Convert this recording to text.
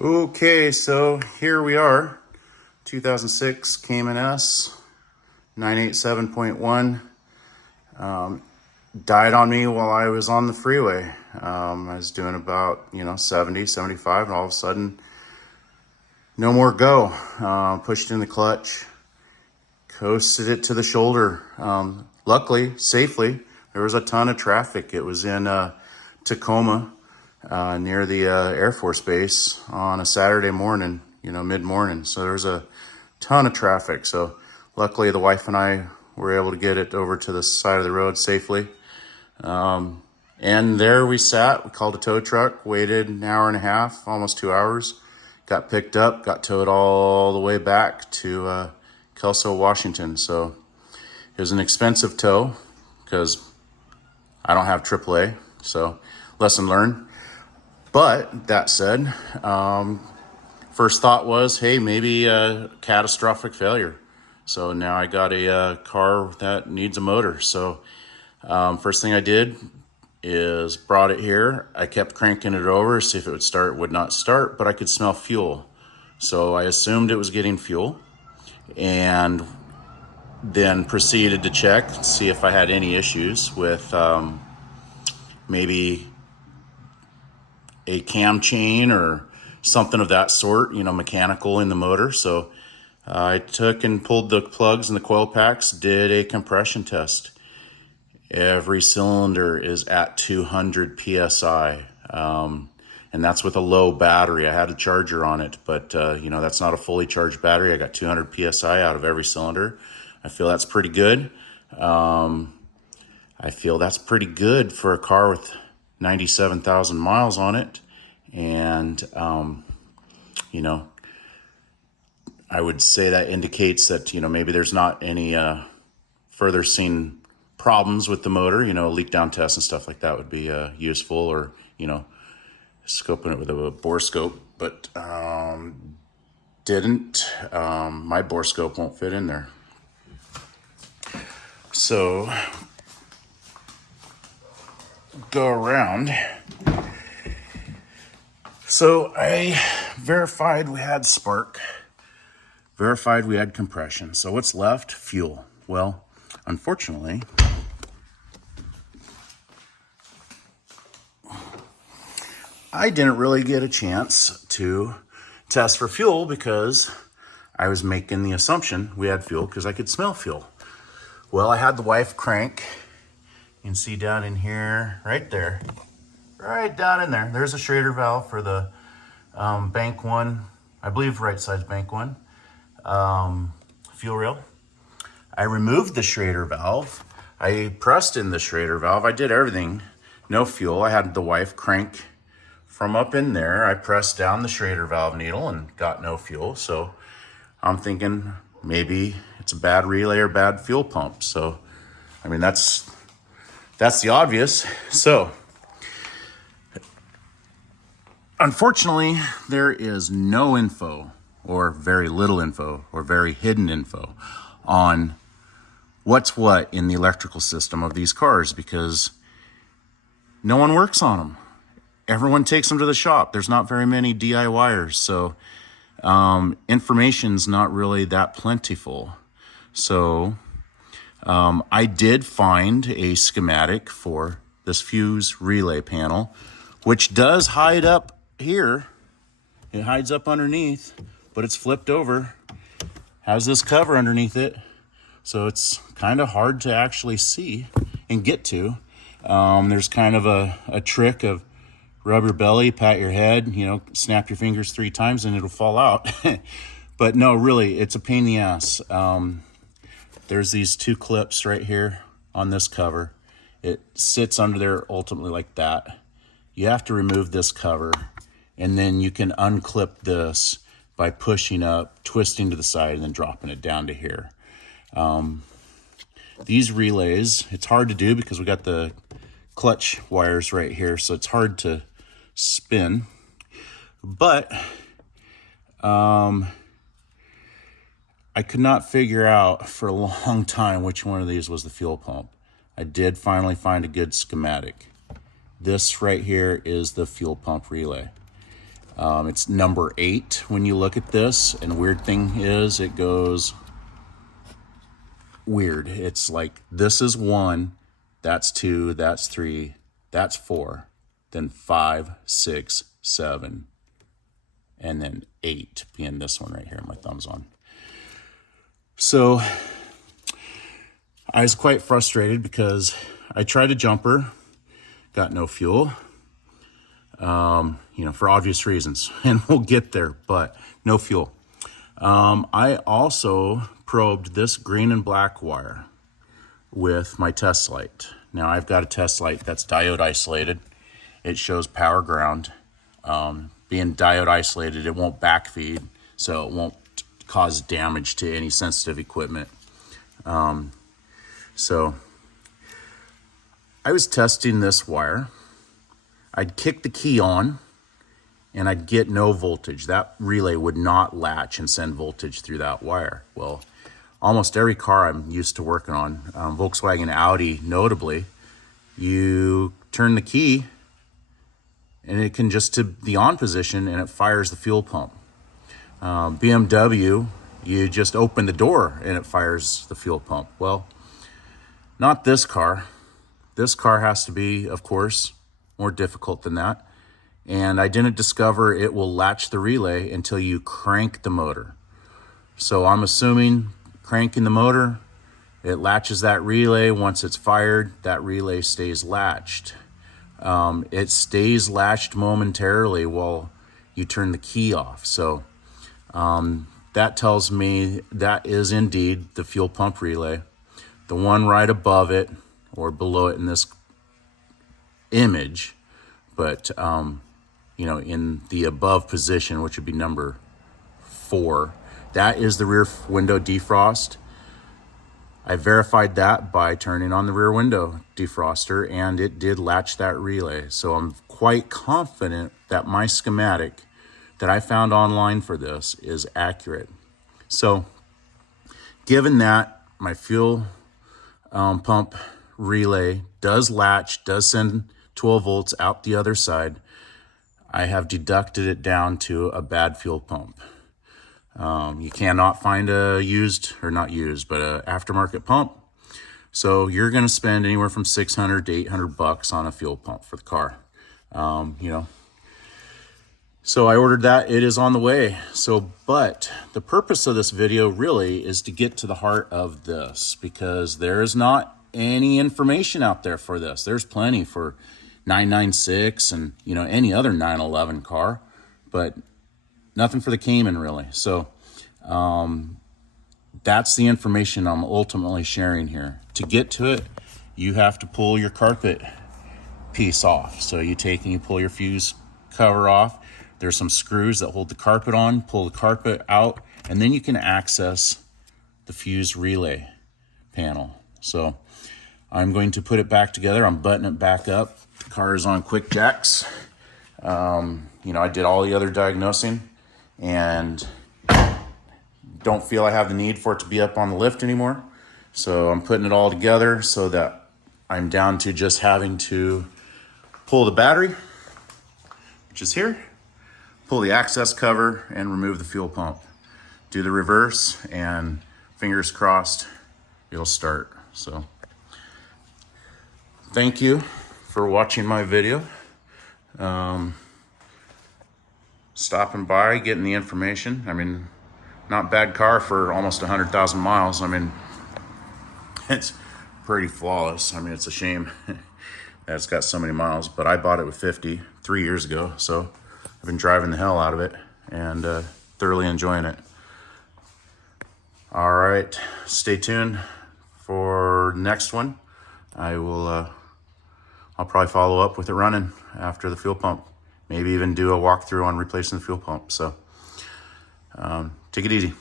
Okay, so here we are, 2006 Cayman S, 987.1. Died on me while I was on the freeway. I was doing about, 70, 75, and all of a sudden, no more go. Pushed in the clutch, coasted it to the shoulder. Luckily, safely, there was a ton of traffic. It was in Tacoma, near the Air Force Base on a Saturday morning, mid-morning. So there was a ton of traffic. So luckily the wife and I were able to get it over to the side of the road safely. And there we sat. We called a tow truck, waited an hour and a half, almost 2 hours. Got picked up, got towed all the way back to Kelso, Washington. So it was an expensive tow because I don't have AAA. So lesson learned. But that said, first thought was, hey, maybe a catastrophic failure. So now I got a car that needs a motor. So first thing I did is brought it here. I kept cranking it over, see if it would start. It would not start, but I could smell fuel. So I assumed it was getting fuel and then proceeded to check, see if I had any issues with maybe a cam chain or something of that sort, mechanical in the motor. So I took and pulled the plugs and the coil packs, did a compression test. Every cylinder is at 200 PSI. And that's with a low battery. I had a charger on it, but that's not a fully charged battery. I got 200 PSI out of every cylinder. I feel that's pretty good. I feel that's pretty good for a car with 97,000 miles on it. And, I would say that indicates that, maybe there's not any further seen problems with the motor. Leak down tests and stuff like that would be useful, or, scoping it with a bore scope, but didn't. My bore scope won't fit in there. So go around. So I verified we had spark, verified we had compression. So what's left? Fuel. Well, unfortunately, I didn't really get a chance to test for fuel because I was making the assumption we had fuel because I could smell fuel. Well, I had the wife crank. You can see down in here, right there, right down in there. There's a Schrader valve for the bank one, I believe right side's bank one, fuel rail. I removed the Schrader valve. I pressed in the Schrader valve. I did everything, no fuel. I had the wife crank from up in there. I pressed down the Schrader valve needle and got no fuel. So I'm thinking maybe it's a bad relay or bad fuel pump. So, I mean, that's the obvious. So unfortunately, there is no info, or very little info, or very hidden info on what's what in the electrical system of these cars, because no one works on them. Everyone takes them to the shop. There's not very many DIYers, so information's not really that plentiful. So I did find a schematic for this fuse relay panel, which does hide up here. It hides up underneath, but it's flipped over. Has this cover underneath it, so it's kind of hard to actually see and get to. There's kind of a trick of rub your belly, pat your head, snap your fingers 3 times and it'll fall out. But no, really, it's a pain in the ass. There's these 2 clips right here on this cover. It sits under there ultimately like that. You have to remove this cover, and then you can unclip this by pushing up, twisting to the side, and then dropping it down to here. These relays, it's hard to do because we got the clutch wires right here, so it's hard to spin. But I could not figure out for a long time which one of these was the fuel pump. I did finally find a good schematic. This right here is the fuel pump relay. It's number 8 when you look at this, and weird thing is it goes weird. It's like this is 1, that's 2, that's 3, that's 4, then 5, 6, 7, and then 8 being this one right here, my thumb's on. So I was quite frustrated because I tried a jumper, got no fuel, for obvious reasons, and we'll get there, but no fuel. I also probed this green and black wire with my test light. Now I've got a test light that's diode isolated. It shows power ground. Being diode isolated, it won't backfeed, so it won't cause damage to any sensitive equipment. So I was testing this wire. I'd kick the key on and I'd get no voltage. That relay would not latch and send voltage through that wire. Well, almost every car I'm used to working on, Volkswagen, Audi notably, you turn the key and it can just to the on position and it fires the fuel pump. BMW, you just open the door and it fires the fuel pump. Well, not this car. This car has to be, of course, more difficult than that. And I didn't discover it will latch the relay until you crank the motor. So I'm assuming cranking the motor, it latches that relay. Once it's fired, that relay stays latched. It stays latched momentarily while you turn the key off. So that tells me that is indeed the fuel pump relay. The one right above it or below it in this image, but in the above position, which would be number 4, that is the rear window defrost. I verified that by turning on the rear window defroster, and it did latch that relay. So I'm quite confident that my schematic that I found online for this is accurate. So given that my fuel pump relay does latch, does send 12 volts out the other side, I have deducted it down to a bad fuel pump. You cannot find a not used, but a aftermarket pump. So you're going to spend anywhere from $600 to $800 on a fuel pump for the car. So I ordered that. It is on the way. But the purpose of this video really is to get to the heart of this, because there is not any information out there for this. There's plenty for 996 and any other 911 car, but nothing for the Cayman really. So that's the information I'm ultimately sharing here. To get to it, you have to pull your carpet piece off. So you take and you pull your fuse cover off. There's some screws that hold the carpet on, pull the carpet out, and then you can access the fuse relay panel. So I'm going to put it back together. I'm buttoning it back up. The car is on quick jacks. I did all the other diagnosing and don't feel I have the need for it to be up on the lift anymore. So I'm putting it all together so that I'm down to just having to pull the battery, which is here, pull the access cover and remove the fuel pump. Do the reverse and fingers crossed, it'll start. So thank you for watching my video. Stopping by, getting the information. Not bad car for almost 100,000 miles. It's pretty flawless. It's a shame that it's got so many miles, but I bought it with 50 3 years ago. So I've been driving the hell out of it and thoroughly enjoying it. All right, stay tuned for next one. I'll probably follow up with it running after the fuel pump. Maybe even do a walkthrough on replacing the fuel pump. So take it easy.